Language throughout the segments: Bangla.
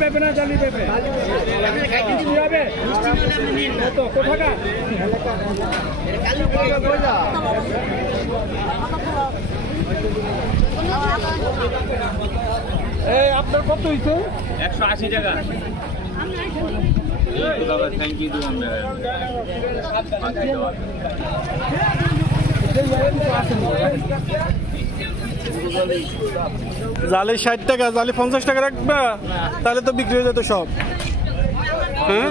পেঁপে না জালি পেঁপে কি হবে কত কোথাকা এই আপনার কত হইছে একশো আশি টাকা থ্যাংক ইউ জালি ষাট টাকা জালে পঞ্চাশ টাকা রাখবা তাহলে তো বিক্রি হয়ে যেত সব। হ্যাঁ?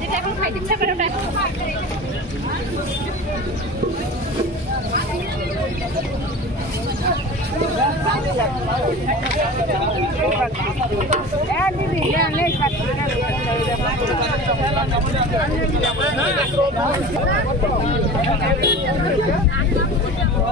যেটা এখন খাইতে ইচ্ছা করে ওটা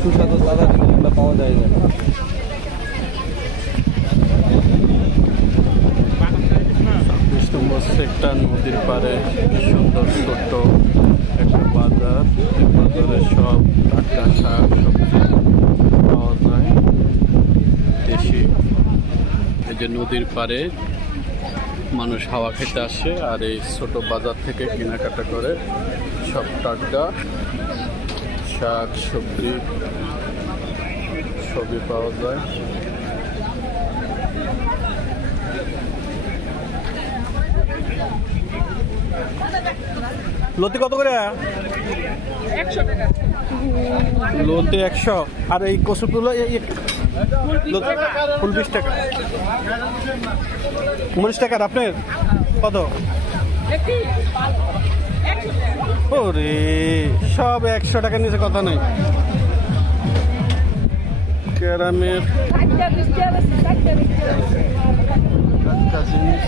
সুস্বাদু সাদা জিনিসগুলো পাওয়া যায় না। বিশ নম্বর সেক্টর নদীর পাড়ে সুন্দর ছোট্ট একটা বাজার। বাজারে সব টাটকা শাক সবজি পাওয়া যায় দেশি এই যে নদীর পাড়ে মানুষ হাওয়া খেতে আসে আর এই ছোট বাজার থেকে কেনাকাটা করে সব টাটকা শাক সবজি সবই পাওয়া যায়। লতি কত করে? লতি একশো। আর এই কচু তুলো ফুল বিশ টাকা। উনিশ টাকার আপনার কত? ওরে, সব একশো টাকার নিচে কথা নেই। ক্যারামের জিনিস